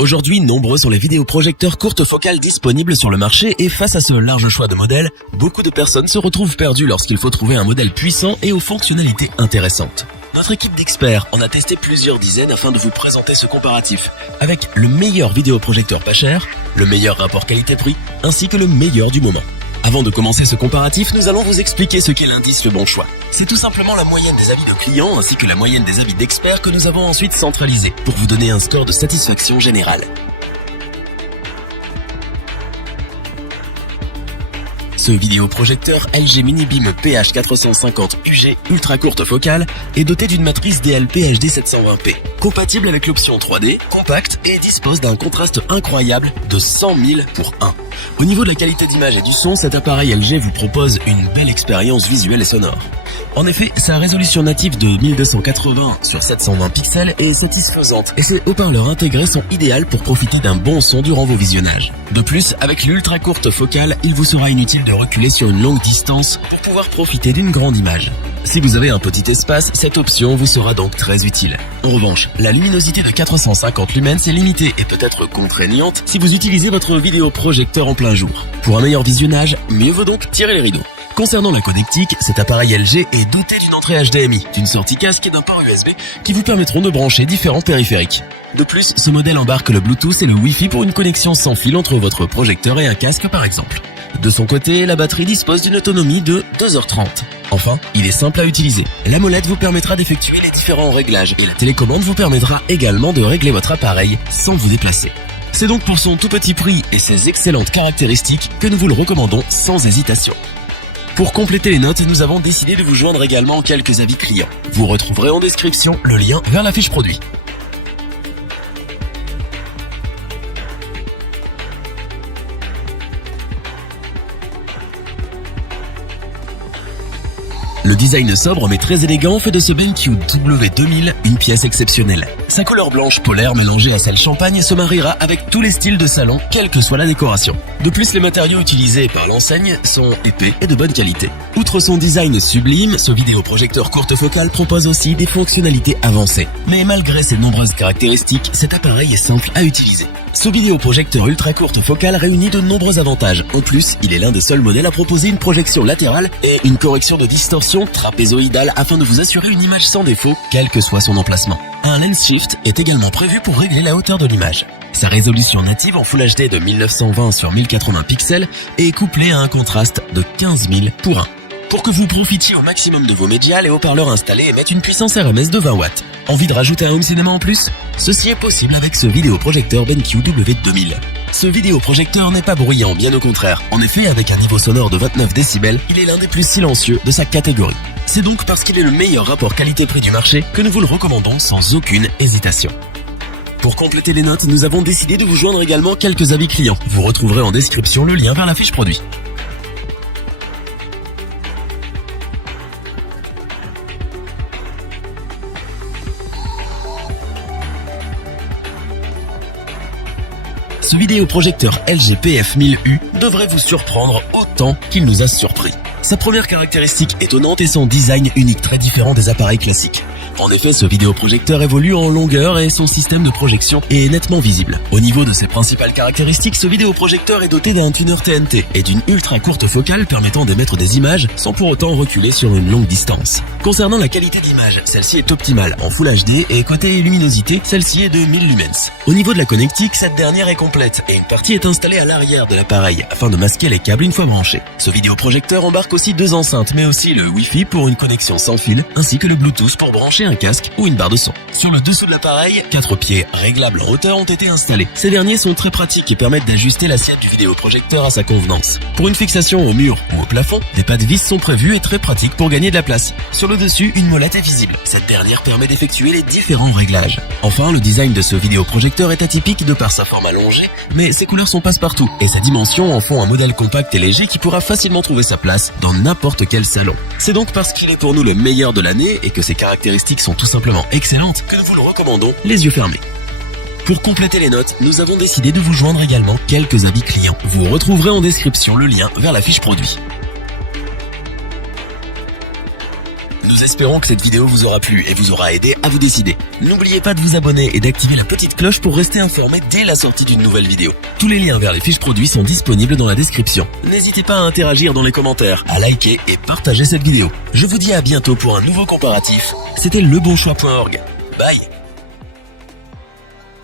Aujourd'hui, nombreux sont les vidéoprojecteurs courte focale disponibles sur le marché et face à ce large choix de modèles, beaucoup de personnes se retrouvent perdues lorsqu'il faut trouver un modèle puissant et aux fonctionnalités intéressantes. Notre équipe d'experts en a testé plusieurs dizaines afin de vous présenter ce comparatif, avec le meilleur vidéoprojecteur pas cher, le meilleur rapport qualité-prix, ainsi que le meilleur du moment. Avant de commencer ce comparatif, nous allons vous expliquer ce qu'est l'indice Le Bon Choix. C'est tout simplement la moyenne des avis de clients ainsi que la moyenne des avis d'experts que nous avons ensuite centralisés pour vous donner un score de satisfaction générale. Ce vidéoprojecteur LG Mini-Beam PH450UG ultra courte focale est doté d'une matrice DLP HD 720p, compatible avec l'option 3D, compact et dispose d'un contraste incroyable de 100 000 pour 1. Au niveau de la qualité d'image et du son, cet appareil LG vous propose une belle expérience visuelle et sonore. En effet, sa résolution native de 1280 sur 720 pixels est satisfaisante et ses haut-parleurs intégrés sont idéaux pour profiter d'un bon son durant vos visionnages. De plus, avec l'ultra courte focale, il vous sera inutile de reculer sur une longue distance pour pouvoir profiter d'une grande image. Si vous avez un petit espace, cette option vous sera donc très utile. En revanche, la luminosité de 450 lumens est limitée et peut être contraignante si vous utilisez votre vidéoprojecteur en plein jour. Pour un meilleur visionnage, mieux vaut donc tirer les rideaux. Concernant la connectique, cet appareil LG est doté d'une entrée HDMI, d'une sortie casque et d'un port USB qui vous permettront de brancher différents périphériques. De plus, ce modèle embarque le Bluetooth et le Wi-Fi pour une connexion sans fil entre votre projecteur et un casque par exemple. De son côté, la batterie dispose d'une autonomie de 2h30. Enfin, il est simple à utiliser. La molette vous permettra d'effectuer les différents réglages et la télécommande vous permettra également de régler votre appareil sans vous déplacer. C'est donc pour son tout petit prix et ses excellentes caractéristiques que nous vous le recommandons sans hésitation. Pour compléter les notes, nous avons décidé de vous joindre également quelques avis clients. Vous retrouverez en description le lien vers la fiche produit. Le design sobre mais très élégant fait de ce BenQ W2000 une pièce exceptionnelle. Sa couleur blanche polaire mélangée à celle champagne se mariera avec tous les styles de salon, quelle que soit la décoration. De plus, les matériaux utilisés par l'enseigne sont épais et de bonne qualité. Outre son design sublime, ce vidéoprojecteur courte focale propose aussi des fonctionnalités avancées. Mais malgré ses nombreuses caractéristiques, cet appareil est simple à utiliser. Ce vidéoprojecteur ultra courte focale réunit de nombreux avantages. En plus, il est l'un des seuls modèles à proposer une projection latérale et une correction de distorsion trapézoïdale afin de vous assurer une image sans défaut, quel que soit son emplacement. Un lens shift est également prévu pour régler la hauteur de l'image. Sa résolution native en Full HD de 1920 sur 1080 pixels est couplée à un contraste de 15 000 pour 1. Pour que vous profitiez au maximum de vos médias, les haut-parleurs installés émettent une puissance RMS de 20 watts. Envie de rajouter un home cinéma en plus? Ceci est possible avec ce vidéoprojecteur BenQ W2000. Ce vidéoprojecteur n'est pas bruyant, bien au contraire. En effet, avec un niveau sonore de 29 décibels, il est l'un des plus silencieux de sa catégorie. C'est donc parce qu'il est le meilleur rapport qualité-prix du marché que nous vous le recommandons sans aucune hésitation. Pour compléter les notes, nous avons décidé de vous joindre également quelques avis clients. Vous retrouverez en description le lien vers la fiche produit. Ce vidéoprojecteur LG PF1000U devrait vous surprendre autant qu'il nous a surpris. Sa première caractéristique étonnante est son design unique très différent des appareils classiques. En effet, ce vidéoprojecteur évolue en longueur et son système de projection est nettement visible. Au niveau de ses principales caractéristiques, ce vidéoprojecteur est doté d'un tuner TNT et d'une ultra courte focale permettant d'émettre des images sans pour autant reculer sur une longue distance. Concernant la qualité d'image, celle-ci est optimale en Full HD et côté luminosité, celle-ci est de 1000 lumens. Au niveau de la connectique, cette dernière est complète et une partie est installée à l'arrière de l'appareil afin de masquer les câbles une fois branchés. Ce vidéoprojecteur embarque aussi deux enceintes mais aussi le Wi-Fi pour une connexion sans fil ainsi que le Bluetooth pour brancher un casque ou une barre de son. Sur le dessous de l'appareil, 4 pieds réglables en hauteur ont été installés. Ces derniers sont très pratiques et permettent d'ajuster l'assiette du vidéoprojecteur à sa convenance. Pour une fixation au mur ou au plafond, des pas de vis sont prévus et très pratiques pour gagner de la place. Sur le dessus, une molette est visible. Cette dernière permet d'effectuer les différents réglages. Enfin, le design de ce vidéoprojecteur est atypique de par sa forme allongée, mais ses couleurs sont passe-partout et sa dimension en font un modèle compact et léger qui pourra facilement trouver sa place dans n'importe quel salon. C'est donc parce qu'il est pour nous le meilleur de l'année et que ses caractéristiques sont tout simplement excellentes que nous vous le recommandons les yeux fermés. Pour compléter les notes, nous avons décidé de vous joindre également quelques avis clients. Vous retrouverez en description le lien vers la fiche produit. Nous espérons que cette vidéo vous aura plu et vous aura aidé à vous décider. N'oubliez pas de vous abonner et d'activer la petite cloche pour rester informé dès la sortie d'une nouvelle vidéo. Tous les liens vers les fiches produits sont disponibles dans la description. N'hésitez pas à interagir dans les commentaires, à liker et partager cette vidéo. Je vous dis à bientôt pour un nouveau comparatif. C'était lebonchoix.org. Bye.